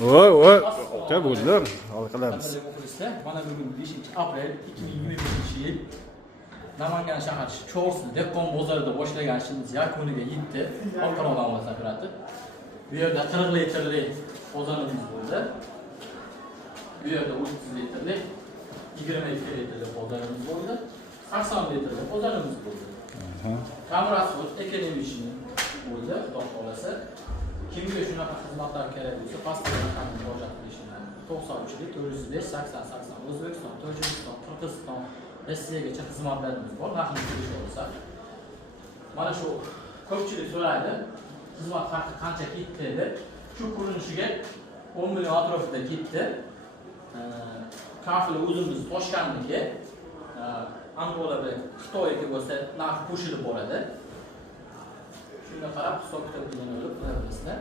Voy, ota bo'ldilar. Hal qilamiz. Mana bugun 5-aprel 2025-yil Namangan shahar Chorsu dehqon bozorida boshlagan ishimiz yakuniga yetdi. Xalqaro davlat operator. Bu yerda 40 litrli qozonimiz bo'ldi. Bu yerda 30 litrli, 22 litrli qozonimiz bo'ldi. 80 litrli qozonimiz bo'ldi. Kamrasxod ekonomishni bo'ldi, xudo xolasa. Kimga shunaqa xizmatlar kerak bo'lsa, pastga raqamni murojaat qilishini 93 405 80 80 O'zbekiston, Tojikiston, Qirg'iziston, Rossiyagacha xizmatlarimiz bor. Narxni ko'rishga bo'lsa, mana shu ko'pchilik so'raydi, xizmat haqi qancha ketdi deb. Shu ko'rinishiga 10 million atrofida ketdi. Kafili o'zimiz Toshkentniki, Angola bilan Xitoyga bo'lsa narx qo'shilib boradi. Shunga qarab hisob-kitob qilib qilaverasizlar.